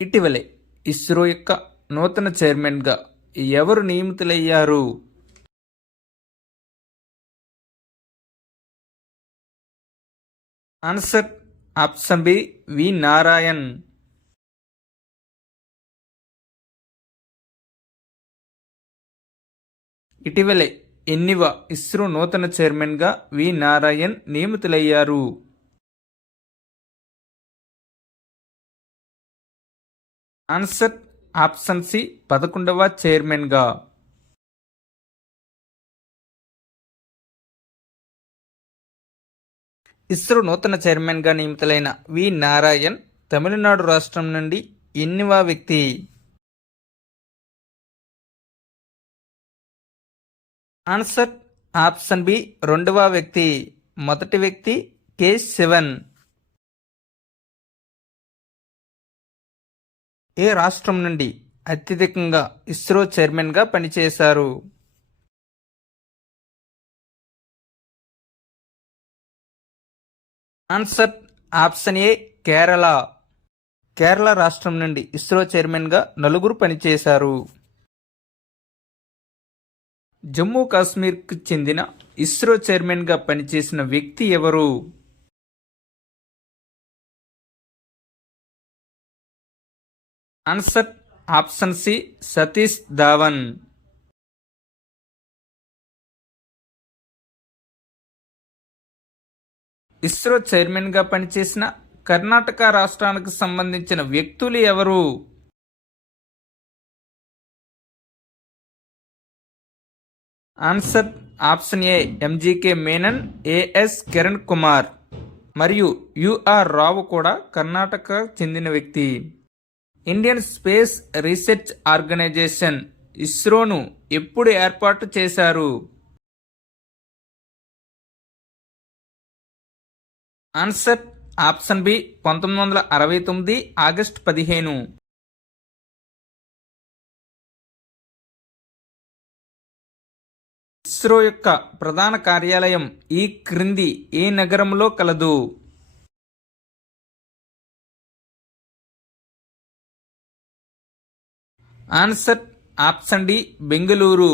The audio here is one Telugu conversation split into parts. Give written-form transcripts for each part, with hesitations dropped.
ఇటీవలే ఇస్రో యొక్క నూతన చైర్మన్గా ఎవరు నియమితులయ్యారు? ఆన్సర్ ఆప్షన్ బి వి నారాయణ్. ఇటీవలే ఎన్నివ ఇస్రో నూతన చైర్మన్గా వి నారాయణ్ నియమితులయ్యారు? ఆన్సర్ ఆప్షన్ సి 11వ చైర్మన్గా. ఇస్రో నూతన చైర్మన్గా నియమితులైన వి నారాయణ్ తమిళనాడు రాష్ట్రం నుండి ఎన్నివ వ్యక్తి? ఆన్సర్ ఆప్షన్ బి 2వ వ్యక్తి. మొదటి వ్యక్తి కె శివన్. ఏ రాష్ట్రం నుండి అత్యధికంగా ఇస్రో చైర్మన్గా పనిచేశారు? ఆన్సర్ ఆప్షన్ ఏ కేరళ. కేరళ రాష్ట్రం నుండి ఇస్రో చైర్మన్గా 4 పనిచేశారు. జమ్మూ కాశ్మీర్కు చెందిన ఇస్రో చైర్మన్గా పనిచేసిన వ్యక్తి ఎవరు? Answer option C Satish Dhawan. ISRO చైర్మన్గా పనిచేసిన కర్ణాటక రాష్ట్రానికి సంబంధించిన వ్యక్తులు ఎవరు? Answer option A MGK Menon, AS Kiran Kumar మరియు యుఆర్ రావు కూడా కర్ణాటక చెందిన వ్యక్తి. ఇండియన్ స్పేస్ రీసెర్చ్ ఆర్గనైజేషన్ ఇస్రోను ఎప్పుడు ఏర్పాటు చేశారు? Answer option B 1969 August 15. ISRO యొక్క ప్రధాన కార్యాలయం ఈ క్రింది ఏ నగరంలో కలదు? Answer option D Bengaluru.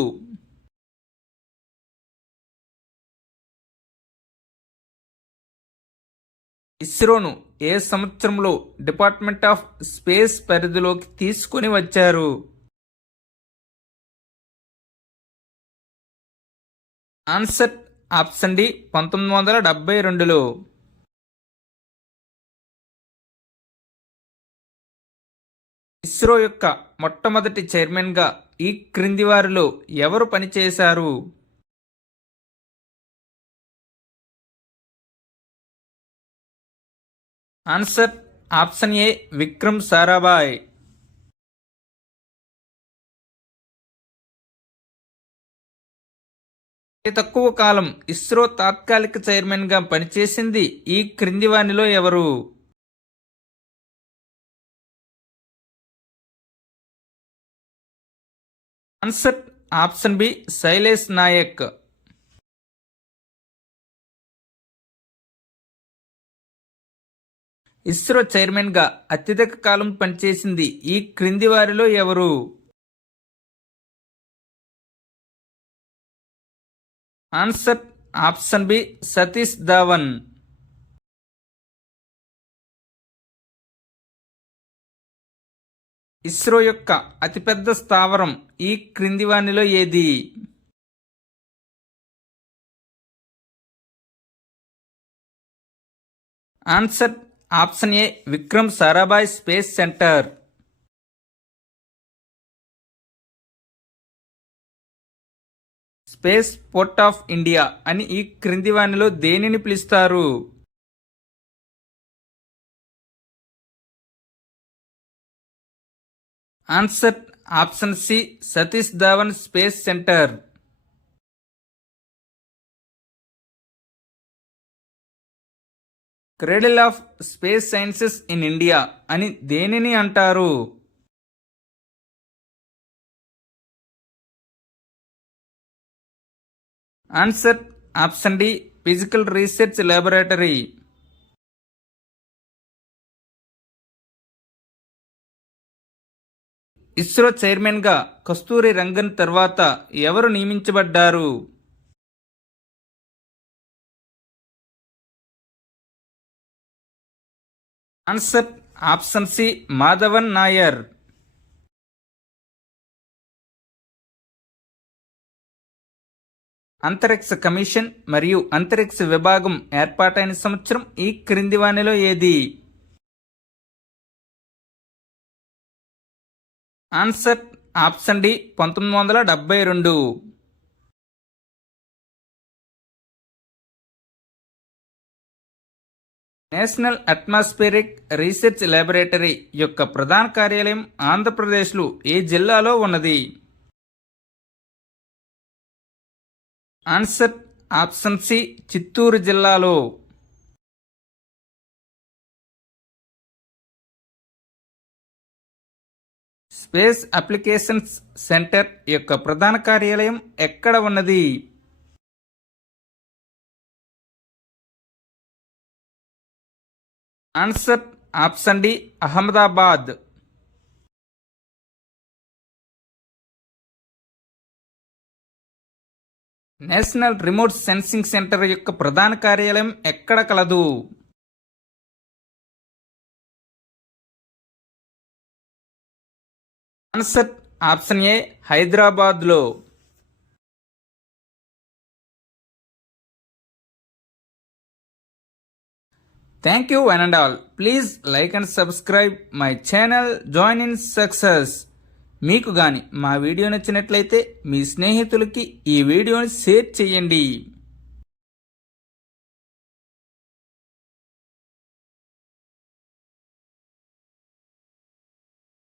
ఇస్రోను ఏ సంవత్సరంలో డిపార్ట్మెంట్ ఆఫ్ స్పేస్ పరిధిలోకి తీసుకుని వచ్చారు? Answer option D 1972లో. ఇస్రో యొక్క మొట్టమొదటి చైర్మన్గా ఈ క్రింది వారిలో ఎవరు పనిచేశారు? Answer option A Vikram Sarabhai. అతి తక్కువ కాలం ఇస్రో తాత్కాలిక చైర్మన్గా పనిచేసింది ఈ క్రింది వారిలో ఎవరు? Answer option B Shailesh Nayak. ISRO చైర్మన్గా అత్యధిక కాలం పనిచేసింది ఈ క్రింది వారిలో ఎవరు? Answer option B Satish Dhawan. ISRO యొక్క అతిపెద్ద స్థావరం ఈ క్రింది వానిలో ఏది? Answer option A Vikram Sarabhai space centre. Spaceport of India అని ఈ క్రింది వానిలో దేనిని పిలుస్తారు? Answer option C Satish Dhawan space centre. Cradle of space sciences in India అని దేనిని అంటారు? Answer option D physical research laboratory. ISRO చైర్మన్గా కస్తూరి రంగన్ తర్వాత ఎవరు నియమించబడ్డారు? Answer option C Madhavan Nair. అంతరిక్ష కమిషన్ మరియు అంతరిక్ష విభాగం ఏర్పాటైన సంవత్సరం ఈ క్రింది వానిలో ఏది? Answer option D 1972. National atmospheric research laboratory యొక్క ప్రధాన కార్యాలయం ఆంధ్రప్రదేశ్లో ఏ జిల్లాలో ఉన్నది? ఆన్సర్ ఆప్షన్ సి చిత్తూరు జిల్లాలో. స్పేస్ అప్లికేషన్స్ సెంటర్ యొక్క ప్రధాన కార్యాలయం ఎక్కడ ఉన్నది? Answer option D Ahmedabad. National remote sensing centre యొక్క ప్రధాన కార్యాలయం ఎక్కడ కలదు? ఆన్సర్ ఆప్షన్ ఏ హైదరాబాద్లో. Thank you one and all. Please like and subscribe my channel join in success. మీకు కానీ మా వీడియో నచ్చినట్లయితే మీ స్నేహితులకి ఈ వీడియోని షేర్ చేయండి.